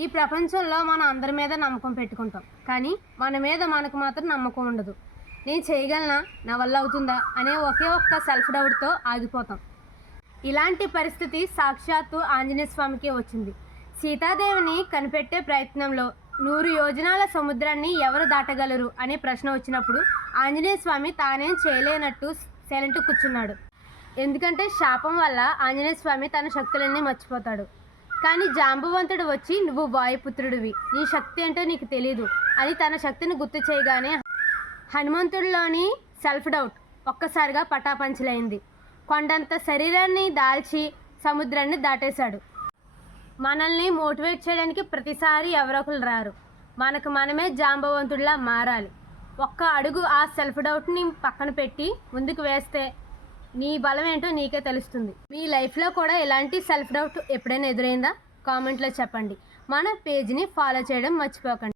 ఈ ప్రపంచంలో మనం అందరి మీద నమ్మకం పెట్టుకుంటాం, కానీ మన మీద మనకు మాత్రం నమ్మకం ఉండదు. నేను చేయగలనా, నా వల్ల అవుతుందా అనే ఒకే ఒక్క సెల్ఫ్ డౌట్తో ఆగిపోతాం. ఇలాంటి పరిస్థితి సాక్షాత్తు ఆంజనేయ స్వామికి వచ్చింది. సీతాదేవిని కనిపెట్టే ప్రయత్నంలో 100 యోజనాల సముద్రాన్ని ఎవరు దాటగలరు అనే ప్రశ్న వచ్చినప్పుడు ఆంజనేయ స్వామి తానేం చేయలేనట్టు సైలెంట్ కూర్చున్నాడు. ఎందుకంటే శాపం వల్ల ఆంజనేయ స్వామి తన శక్తులన్నీ మర్చిపోతాడు. కానీ జాంబవంతుడు వచ్చి, నువ్వు వాయుపుత్రుడివి, నీ శక్తి ఏంటో నీకు తెలీదు అని తన శక్తిని గుర్తు చేయగానే హనుమంతుడిలోని సెల్ఫ్ డౌట్ ఒక్కసారిగా పటాపంచలైంది. కొండంత శరీరాన్ని దాల్చి సముద్రాన్ని దాటేశాడు. మనల్ని మోటివేట్ చేయడానికి ప్రతిసారి ఎవరొకరు రారు. మనకు మనమే జాంబవంతుడిలా మారాలి. ఒక్క అడుగు ఆ సెల్ఫ్ డౌట్ని పక్కన పెట్టి ముందుకు వేస్తే నీ బలం ఏంటో నీకే తెలుస్తుంది. మీ లైఫ్లో కూడా ఇలాంటి సెల్ఫ్ డౌట్ ఎప్పుడైనా ఎదురైందా? కామెంట్లో చెప్పండి. మన పేజ్ని ఫాలో చేయడం మర్చిపోకండి.